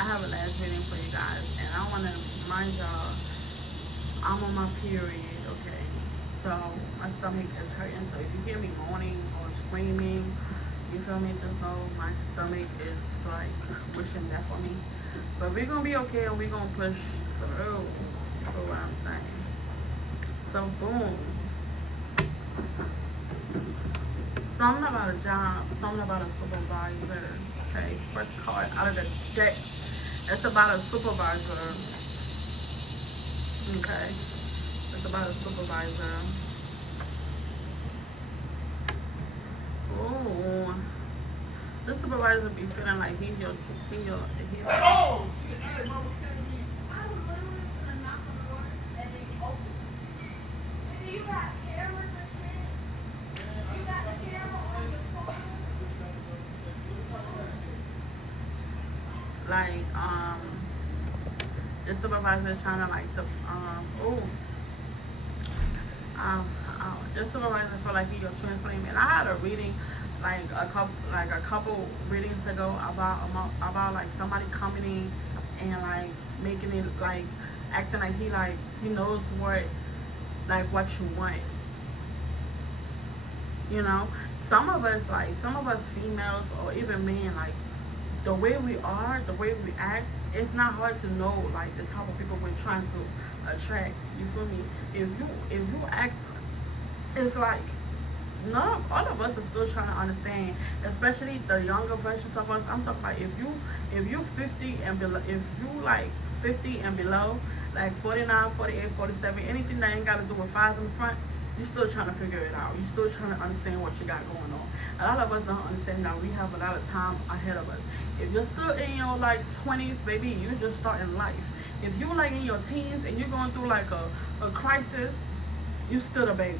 I have a last reading for you guys, and I want to remind y'all I'm on my period, okay? So my stomach is hurting. So if you hear me moaning or screaming, you feel me? Just know my stomach is like wishing death for me. But we're gonna be okay, and we're gonna push through. For what I'm saying. So boom. Something about a job, something about a supervisor. Okay, first card out of the deck. It's about a supervisor. Okay, it's about a supervisor. Oh, this supervisor be feeling like he's your, oh, shit, hey, mama, can't be. I was literally just gonna knock on the door and then you open it. And you got cameras and shit. You got the camera on your phone. Like, the supervisor is trying to like to, this supervisor feel like he's your twin flame. And I had a reading like a couple readings ago about like somebody coming in and like making it like acting like he knows what you want. You know, some of us females or even men, like the way we are, the way we act, it's not hard to know like the type of people we're trying to attract. You feel me? If you act, it's like no, all of us are still trying to understand, especially the younger versions of us. I'm talking about if you 50 and below, if you like 50 and below, like 49, 48, 47, anything that ain't got to do with fives in the front, you still trying to figure it out. You still trying to understand what you got going on. A lot of us don't understand that we have a lot of time ahead of us. If you're still in your like 20s, baby, you're just starting life. If you're like in your teens and you're going through like a crisis, you still a baby.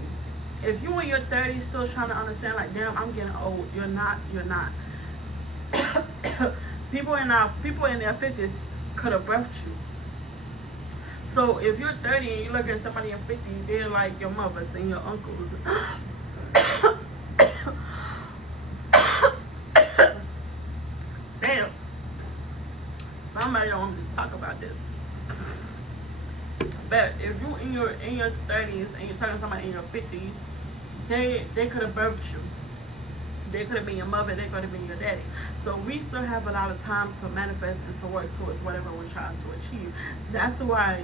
If you in your 30s still trying to understand like, damn, I'm getting old, you're not. people in their 50s could have birthed you. So if you're 30 and you look at somebody in 50, they're like your mothers and your uncles. Damn. Somebody don't want me to talk about this. But if you in your 30s and you're talking to somebody in your 50s, they could have birthed you. They could have been your mother, they could have been your daddy. So we still have a lot of time to manifest and to work towards whatever we're trying to achieve. That's why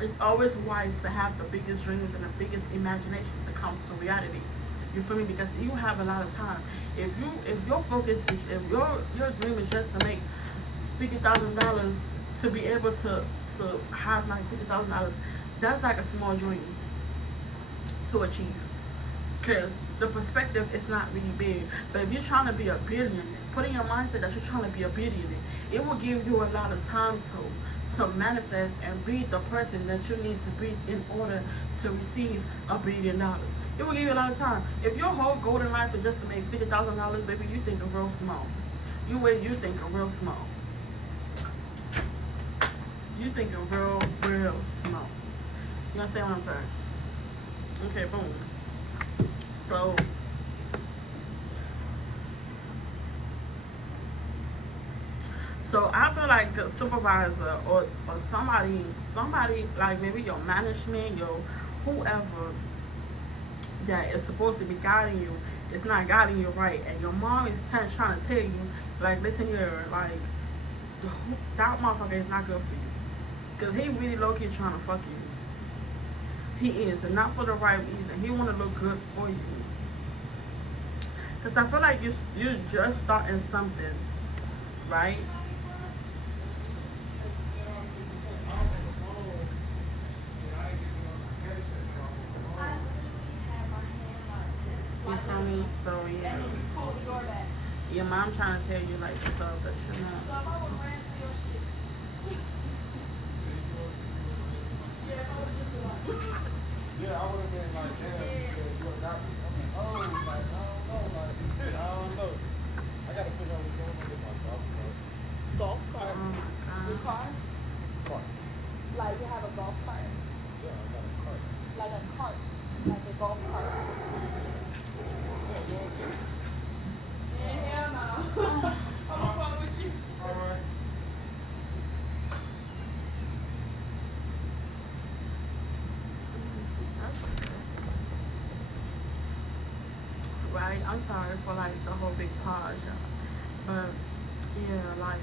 it's always wise to have the biggest dreams and the biggest imagination to come to reality. You feel me? Because you have a lot of time. If your focus is, if your dream is just to make $50,000, to be able to have like $50,000, that's like a small dream to achieve. Because the perspective is not really big. But if you're trying to be a billionaire, put in your mindset that you're trying to be a billionaire, it will give you a lot of time to manifest and be the person that you need to be in order to receive $1 billion. It will give you a lot of time. If your whole goal in life is just to make $50,000, baby, you think of real small. You think of real small. You think of real small. You understand what I'm saying? Okay, boom. So I feel like the supervisor or somebody like maybe your management, your whoever that is supposed to be guiding you is not guiding you right, and your mom is trying to tell you like, listen here, like that motherfucker is not good for you, cause he really low key trying to fuck you. He is, and not for the right reason. He want to look good for you. Cause I feel like you're just starting something, right? You feel me? So yeah, your mom trying to tell you like stuff that you're not. Yeah, I would have been like, damn, you got me. I'm like, oh, like, I don't know. I got to figure out what's going on with my golf cart. Golf cart? Oh my God. Your car? Carts. Like you have a golf cart? Yeah, I got a cart. Like a cart? Like a golf cart? Yeah, you know what I'm saying? Yeah, hell no. I'm gonna fuck with you. I'm sorry for like the whole big pause, y'all. But yeah, like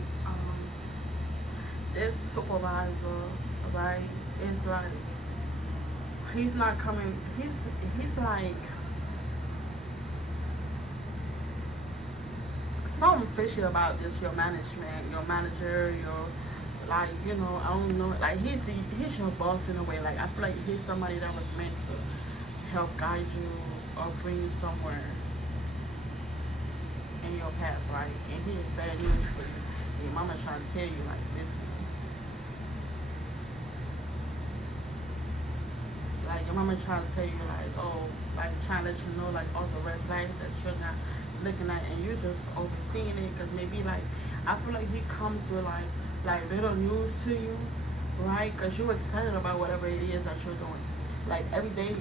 this supervisor, right? Is like he's not coming. He's like something fishy about this. Your management, your manager, your like I don't know. Like he's your boss in a way. Like I feel like he's somebody that was meant to help guide you or bring you somewhere in your path, right? And he is bad news for you. Your mama trying to tell you like this. Like your mama trying to tell you like, oh, like trying to let you know like all the red flags that you're not looking at, and you're just overseeing it because maybe like I feel like he comes with like little news to you, right? Because you're excited about whatever it is that you're doing. Like every day,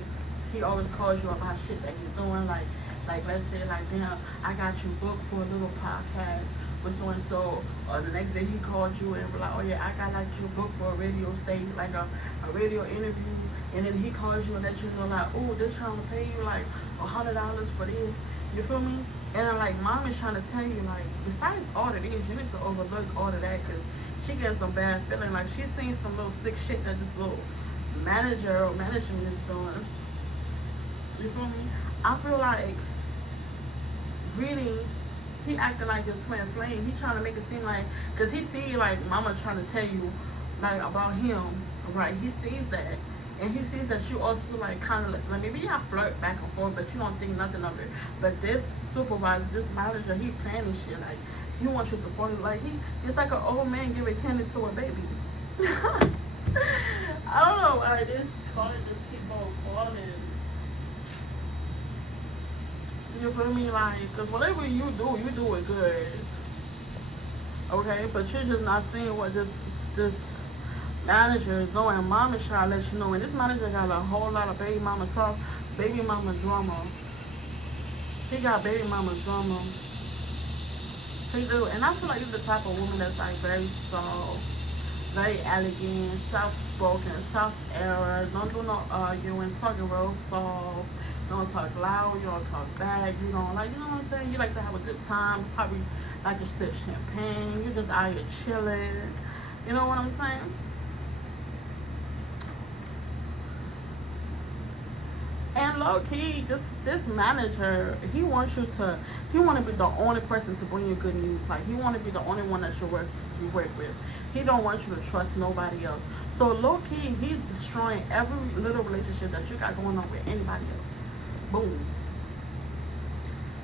he always calls you about shit that he's doing. Like let's say like damn, I got you booked for a little podcast with so and so. Or the next day he called you and be like, oh yeah, I got like you booked for a radio station, like a radio interview. And then he calls you and let you know like, oh, they're trying to pay you like $100 for this. You feel me? And I'm like, mom is trying to tell you like, besides all of this, you need to overlook all of that because she gets some bad feeling. Like she's seen some little sick shit that this little manager or management is doing. You feel me? I feel like really he acting like his twin flame. He trying to make it seem like, cause he see like mama trying to tell you like about him, right? He sees that, and he sees that you also like kind of like maybe y'all flirt back and forth, but you don't think nothing of it. But this supervisor, this manager, he planning shit like he wants you to fall like it's like an old man giving candy to a baby. I don't know why this card just keep on falling. You feel me? Like, cause whatever you do it good. Okay, but you're just not seeing what this manager is doing. Mom is trying to let you know, and this manager got a whole lot of baby mama talk, baby mama drama. He got baby mama drama. He do, and I feel like he's the type of woman that's like very soft, very elegant, soft spoken, soft era. Don't do no arguing, talking real soft. You don't talk loud, you don't talk back, you don't like, you know what I'm saying? You like to have a good time, probably like to sip champagne, you're just out here chilling. You know what I'm saying? And low key, just this manager, he want to be the only person to bring you good news. Like he want to be the only one that you work with. He don't want you to trust nobody else. So low key, he's destroying every little relationship that you got going on with anybody else. Boom.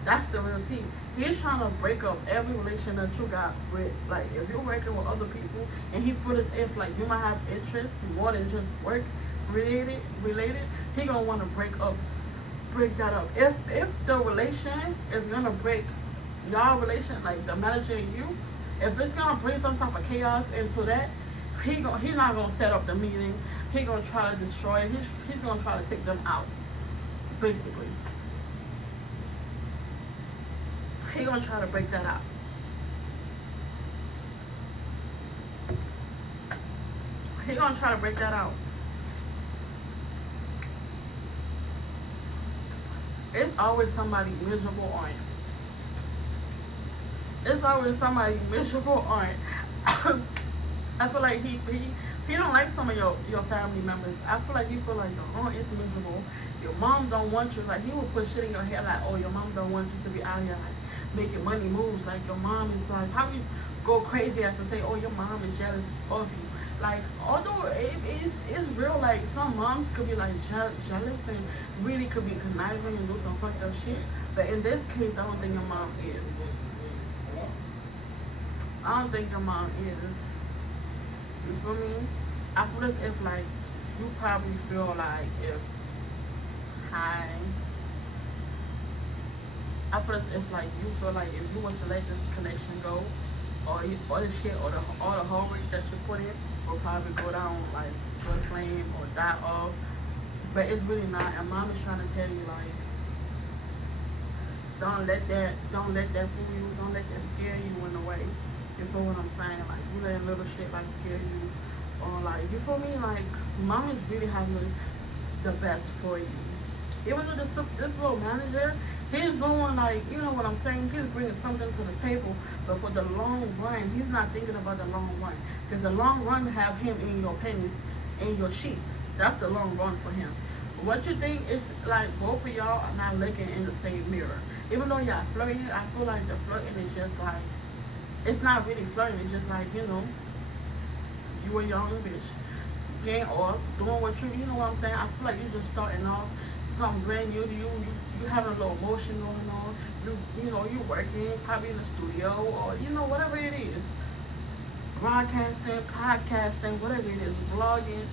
That's the real tea. He's trying to break up every relation that you got with, like, if you're working with other people and he put his if, like, you might have interest more than just work related, he gonna want to break that up. If the relation is gonna break y'all relation, like the manager and you, if it's gonna bring some type of chaos into that, he's not gonna set up the meeting. He gonna try to destroy it. He's gonna try to take them out. Basically, he gonna try to break that out. He gonna try to break that out. It's always somebody miserable on it. It's always somebody miserable on it. I feel like he don't like some of your family members. I feel like you feel like your aunt is miserable. Your mom don't want you. Like he will put shit in your head like, oh, your mom don't want you to be out here like making money moves. Like your mom is like, how you go crazy as to say, oh, your mom is jealous of you. Like although it's real. Like some moms could be like jealous and really could be conniving and do some fucked up shit. But in this case, I don't think your mom is. I don't think your mom is. You feel me? I feel as if like you probably feel like if I feel as if like you feel like if you was to let this connection go, or the shit or all the hard work that you put in will probably go down like to a flame or die off. But it's really not. And mom is trying to tell you like, don't let that fool you. Don't let that scare you in a way. You feel what I'm saying? Like you letting little shit like scare you, or like you feel me? Like mom is really having the best for you. Even though this little manager, He's doing like, you know what I'm saying? He's bringing something to the table, but for the long run, he's not thinking about the long run. Because the long run have him in your pennies, in your sheets. That's the long run for him. What you think is like both of y'all are not looking in the same mirror. Even though y'all flirting, I feel like the flirting is just like, it's not really flirting. It's just like, you a young bitch, getting off, doing what you know what I'm saying? I feel like you're just starting off something brand new to you. You having a little motion going on. You working, probably in the studio or, whatever it is. Broadcasting, podcasting, whatever it is, blogging,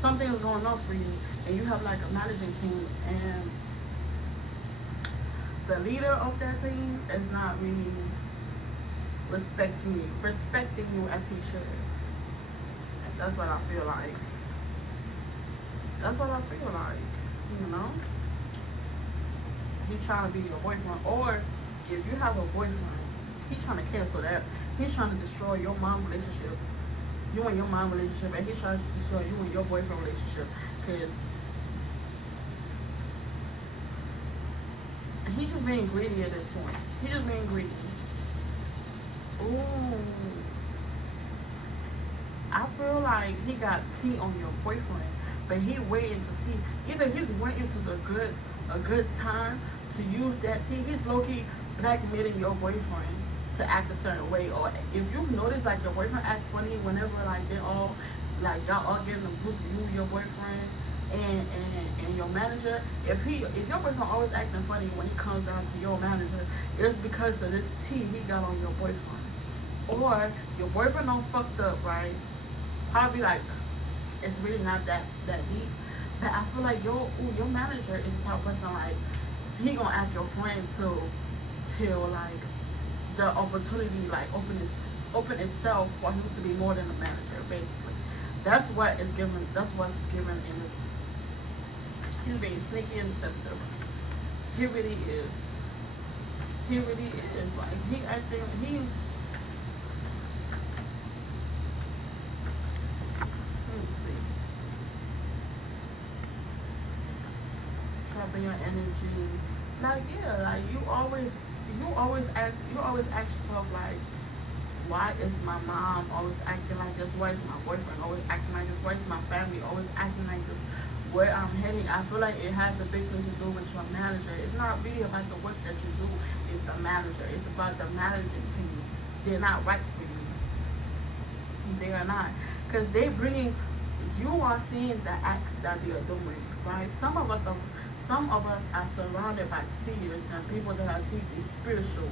something is going on for you. And you have like a managing team, and the leader of that team is not really respecting you as he should. That's what I feel like. That's what I feel like. He's trying to be your boyfriend, or if you have a boyfriend, he's trying to cancel that. He's trying to destroy your mom relationship, you and your mom relationship, and he's trying to destroy you and your boyfriend relationship. Cause he's just being greedy at this point. He's just being greedy. Ooh. I feel like he got tea on your boyfriend, but he waiting to see. Either he's waiting to a good time to use that tea. He's low-key blackmailing your boyfriend to act a certain way. Or if you notice, like, your boyfriend act funny whenever, like, y'all all get in a group, you, your boyfriend, and your manager. If your boyfriend always acting funny when he comes down to your manager, it's because of this tea he got on your boyfriend. Or your boyfriend don't fucked up, right? Probably like it's really not that deep. But I feel like your manager is the type of person, like, he gonna act your friend till like the opportunity like open itself for him to be more than a manager, basically. That's what's given in this. He's being sneaky and deceptive. He really is. Like, he dropping your energy. Like, yeah, like you always ask yourself, like, why is my mom always acting like this? Why is my boyfriend always acting like this? Why is my family always acting like this? Where I'm heading, I feel like it has a big thing to do with your manager. It's not really about the work that you do, it's the manager. It's about the managing team. They're not right for you. They are not. Because you are seeing the acts that they are doing, right? Some of us are surrounded by seers and people that are deeply spiritual,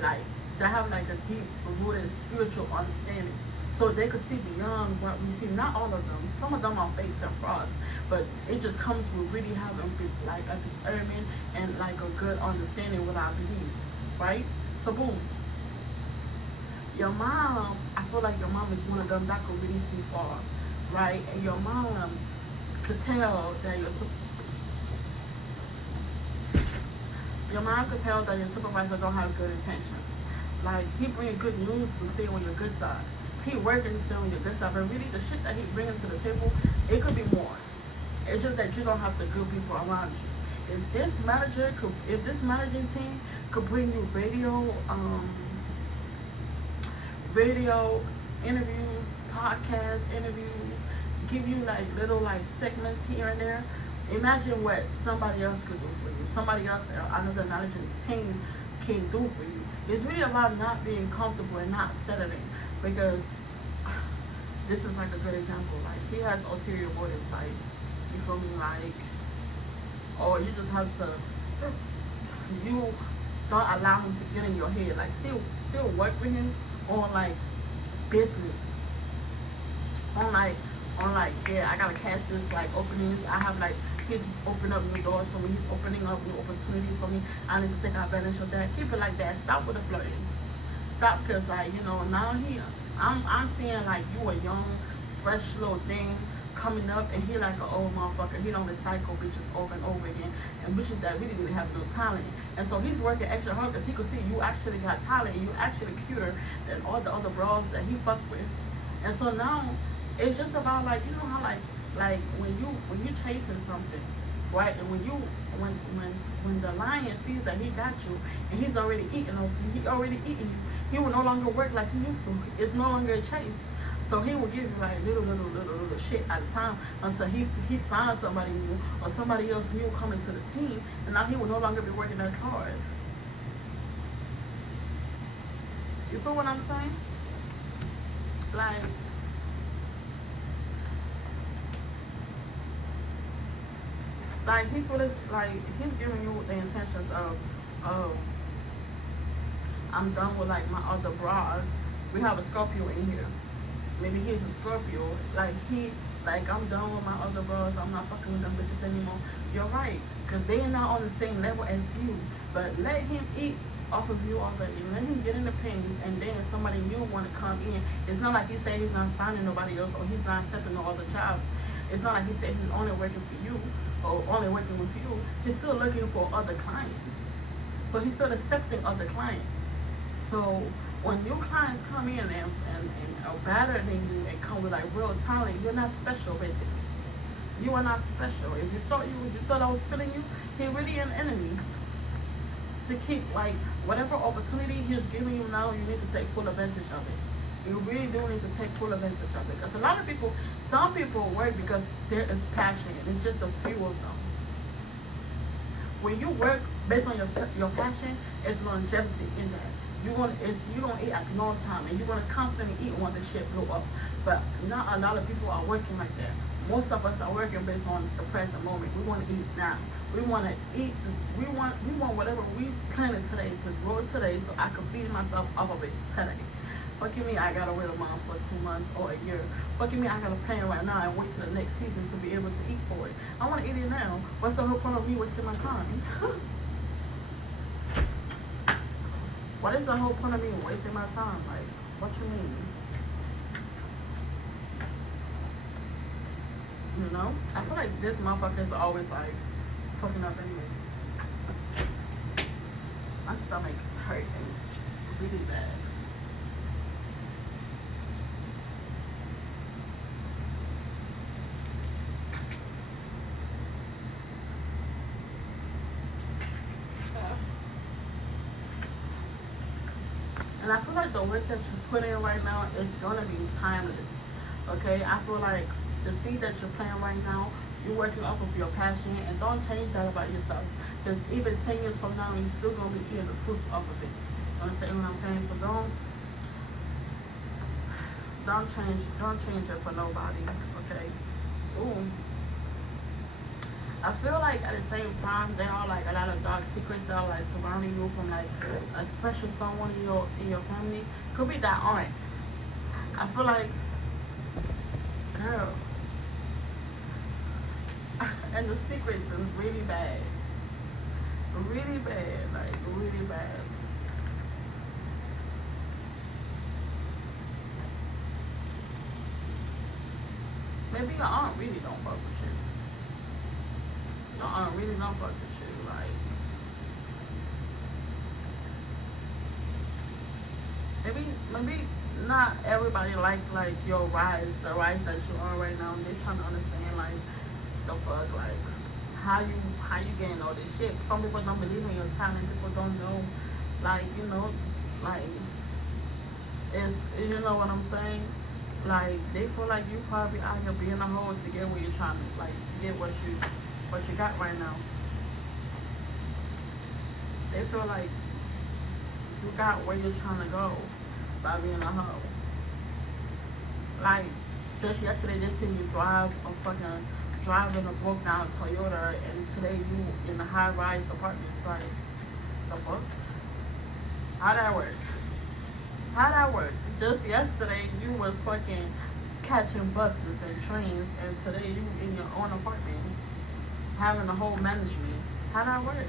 like, that have like a deep rooted spiritual understanding. So they could see beyond what we see. Not all of them. Some of them are fakes and frauds. But it just comes with really having like a discernment and like a good understanding with our beliefs, right? So boom. Your mom, I feel like your mom is one of them that could really see far, right? And your mom could tell that your supervisor don't have good intentions. Like, he bringing good news to stay on your good side. He working to stay on your good side, but really the shit that he bringing to the table, it could be more. It's just that you don't have the good people around you. If this managing team could bring you video interviews, podcast interviews, give you like little like segments here and there, imagine what somebody else could do for you. Somebody else, another managing team can do for you. It's really about not being comfortable and not settling, because this is like a good example. Like, he has ulterior motives, like, you feel me, like, or you just have to, you don't allow him to get in your head. Like, still work with him on like business, on like, yeah, I gotta catch this like openings. I have like, he's opening up new doors for me. He's opening up new opportunities for me. I need to take advantage of that. Keep it like that. Stop with the flirting. Stop, cause like, now I'm seeing like you a young, fresh little thing coming up, and he like an old motherfucker. He don't recycle bitches over and over again, and bitches that really didn't have no talent. And so he's working extra hard because he could see you actually got talent and you actually cuter than all the other bros that he fucked with. And so now it's just about like, how like when you chasing something, right? And when the lion sees that he got you and he's already eating us, he already eating you, he will no longer work like he used to. It's no longer a chase. So he will give you like little shit at a time until he finds somebody new or somebody else new coming to the team, and now he will no longer be working as hard. You feel what I'm saying? Like, he's giving you the intentions of, oh, I'm done with like my other bras. We have a Scorpio in here. Maybe he's a Scorpio. Like I'm done with my other bros. I'm not fucking with them bitches anymore. You're right, cause they are not on the same level as you. But let him eat off of you already. Let him get in the pain, and then somebody new want to come in. It's not like he said he's not finding nobody else or he's not accepting no other jobs. It's not like he said he's only working for you or only working with you. He's still looking for other clients. So he's still accepting other clients. So when new clients come in and are better than you and come with like real talent, you're not special basically. You are not special. If you thought I was feeling you, he really an enemy. To keep like whatever opportunity he's giving you now, you need to take full advantage of it. You really do need to take full advantage of it. Because a lot of people, some people work because there is passion. It's just a few of them. When you work based on your passion, it's longevity in that. You don't eat at no time, and you're gonna constantly eat when the shit blow up. But not a lot of people are working like that. Most of us are working based on the present moment. We want to eat now. We want to eat this. We want whatever we planted today to grow today, so I can feed myself off of it today. Fucking me, I gotta wait a month for 2 months or a year. Fucking me, I gotta plan right now and wait till the next season to be able to eat for it. I want to eat it now. What's the whole point of me wasting my time? What is the whole point of me wasting my time? Like, what you mean? You know? I feel like this motherfucker is always like fucking up anyway. My stomach is hurting really bad. And I feel like the work that you put in right now is gonna be timeless. Okay? I feel like the seed that you're planting right now, you're working off of your passion, and don't change that about yourself. Because even 10 years from now, you're still gonna be eating the fruits off of it. You understand what I'm saying? So don't change it for nobody. Okay? Ooh. I feel like at the same time there are like a lot of dark secrets that are like surrounding you from like a special someone in your family. Could be that aunt. I feel like, girl, and the secrets is really bad, like really bad. Maybe your aunt really don't fuck with you. Your aunt really don't fuck with you. Like, maybe not everybody like your rise, the rise that you are right now. They trying to understand like the fuck, like how you getting all this shit. Some people don't believe in your talent. People don't know, like like it's you know what I'm saying. Like they feel like you probably out here being a hoe to get where you're trying to like get what you got right now. They feel like you got where you're trying to go by being a hoe. Like just yesterday they seen you driving a broke down Toyota, and today you in a high rise apartment. Like the fuck? How that work? How that work? Just yesterday you was fucking catching buses and trains, and today you in your own apartment having a whole management. How that work?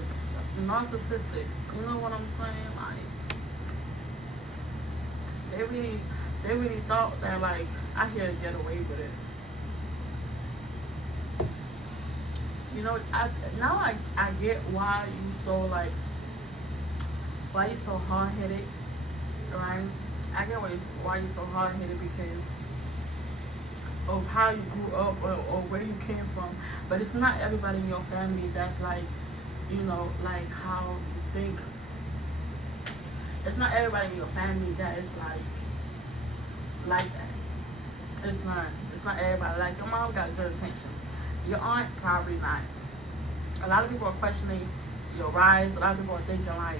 Narcissistic. You know what I'm saying? Like they really thought that like I here to get away with it. You know, I get why you so like why you so hard headed, right? I get why you so hard headed because of how you grew up, or where you came from. But it's not everybody in your family that's like, like how you think. It's not everybody in your family that is like that. It's not. It's not everybody. Like your mom got good intentions. Your aunt probably not. A lot of people are questioning your rise. A lot of people are thinking like,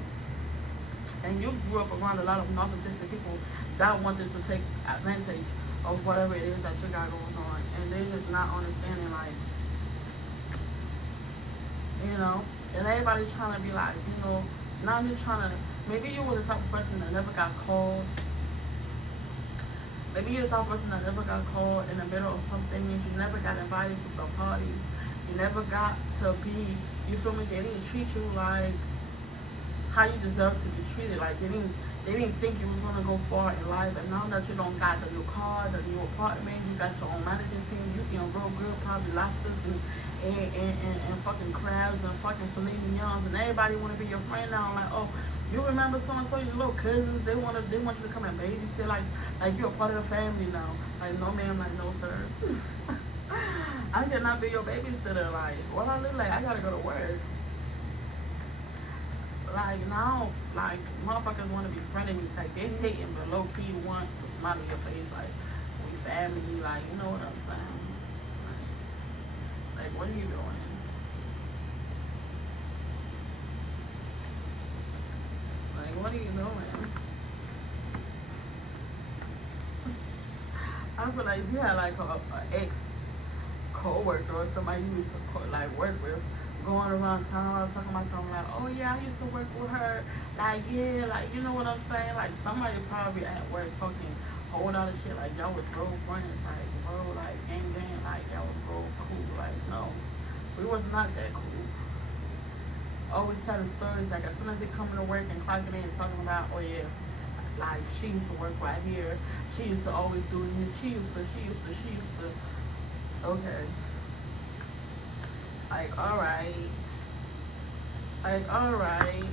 and you grew up around a lot of narcissistic people that wanted to take advantage of whatever it is that you got going on, and they're just not understanding like, you know, and everybody's trying to be like, now you're trying to. Maybe you were the type of person that never got called. Maybe you're the type of person that never got called in the middle of something. You never got invited to some parties. You never got to be. You feel me? They didn't treat you like how you deserve to be treated. Like they didn't think you was gonna go far in life. And now that you don't got the new car, the new apartment, you got your own management team, you eating real good, probably lobsters and fucking crabs and fucking filet mignons, and everybody wanna be your friend now. Like, oh, you remember so and so, your little cousins, they want you to come and babysit, like you're a part of the family now. Like, no ma'am, like no sir. I cannot be your babysitter. Like, what I look like, I gotta go to work. Like now, like motherfuckers want to be friendly me, like they hating, but low key want to smile in your face, like we family, like you know what I'm saying? Like what are you doing? Like what are you doing? I feel like if you had like a ex co-worker or somebody you used to like work with going around town, I was talking about something like, oh yeah, I used to work with her, like yeah, like you know what I'm saying? Like somebody probably at work fucking whole lot of shit, like y'all was real friends, like bro, like gang, like y'all was real cool, like no, we was not that cool. Always telling stories like as soon as they come to work and clocking in and talking about, oh yeah, like she used to work right here, she used to always do this, she used to. Okay. Like, alright. Like, alright.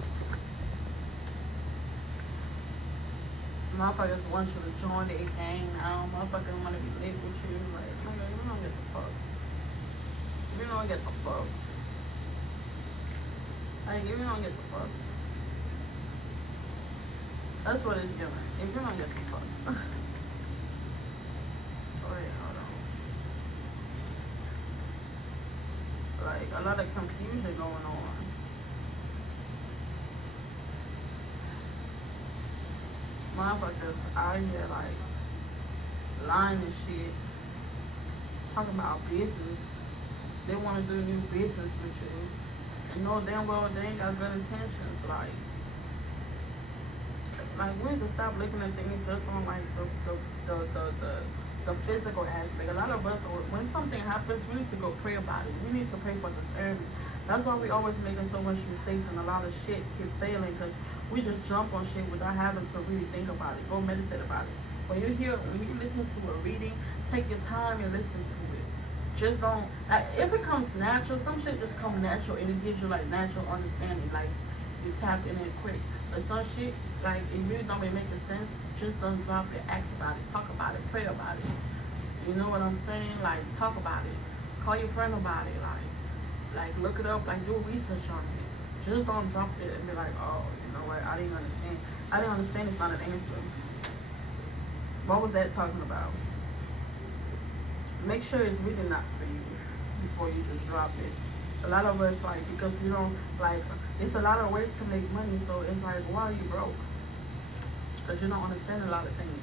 Motherfuckers want you to join their gang now. Motherfuckers want to be lit with you. Like, nigga, you don't get the fuck. You don't get the fuck. Like, if you don't get the fuck. That's what it's giving. If you don't get the fuck. Wait, hold on. Like a lot of confusion going on. Motherfuckers out here like lying and shit, talking about business. They want to do new business with you, and know damn well they ain't got good intentions. Like we need to stop looking at things just on like the physical aspect. A lot of us, when something happens, we need to go pray about it. We need to pray for the discernment. That's why we always making so much mistakes and a lot of shit keeps failing because we just jump on shit without having to really think about it. Go meditate about it. When you listen to a reading, take your time and listen to it. Just don't, like, if it comes natural, some shit just come natural and it gives you like natural understanding. Like you tap in it quick. But some shit, like it really don't be making sense. Just don't drop it, act about it, talk about it, pray about it. You know what I'm saying? Like talk about it. Call your friend about it. Like look it up, like do research on it. Just don't drop it and be like, oh, you know what, I didn't understand. I didn't understand, it's not an answer. What was that talking about? Make sure it's really not for you before you just drop it. A lot of us, like, because we don't, like, it's a lot of ways to make money, so it's like, why are you broke? Because you don't understand a lot of things.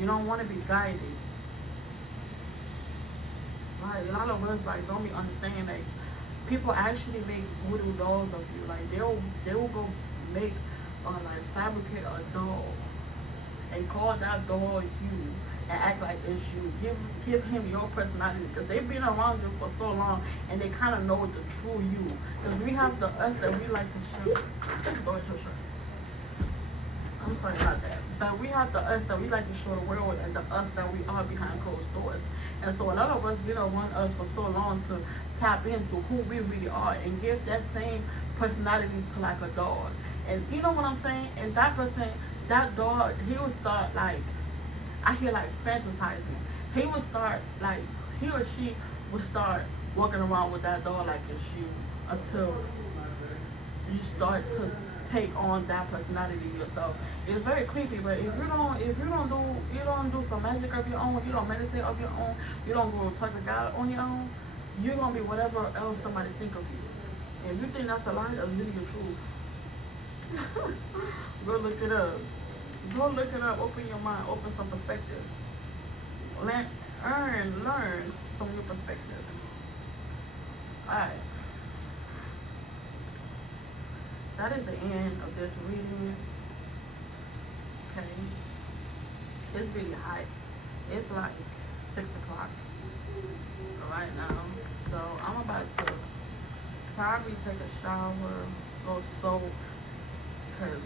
You don't want to be guided. Like, a lot of us, like, don't be understanding, like, people actually make voodoo dolls of you. Like, they will go make, like, fabricate a doll and call that doll you and act like it's you. Give him your personality because they've been around you for so long and they kind of know the true you. Because we have the us that we like to show. Go ahead, show. I'm sorry about that. But we have the us that we like to show the world and the us that we are behind closed doors. And so a lot of us, we don't want us for so long to tap into who we really are and give that same personality to like a dog. And you know what I'm saying? And that person, that dog, he will start like, I hear like fantasizing. he would start like he or she would start walking around with that dog like it's you until you start to take on that personality yourself. It's very creepy, but if you don't do some magic of your own, if you don't meditate of your own, you don't go talk to God on your own, you're gonna be whatever else somebody think of you. And if you think that's a lie, that's really the truth. Go look it up. Go look it up. Open your mind. Open some perspective. Learn some new perspective. Alright. That is the end of this reading. Okay. It's really hot. It's like 6 o'clock right now. So I'm about to probably take a shower, go soak, because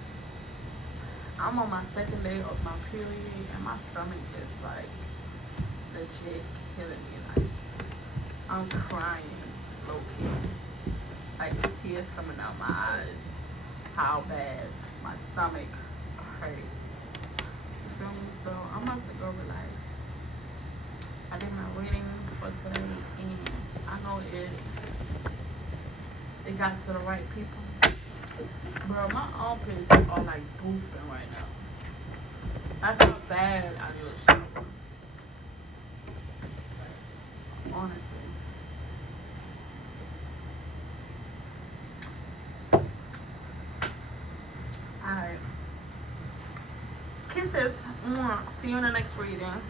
I'm on my second day of my period and my stomach is like legit killing me. Like I'm crying low key. Like tears coming out my eyes. How bad my stomach hurt. You feel me? So I'm about to go relax. I did my reading for today and I know it got to the right people. Bro, my armpits are like boofing right now. That's how bad I feel. Honestly. Alright. Kisses. Mwah. See you in the next reading.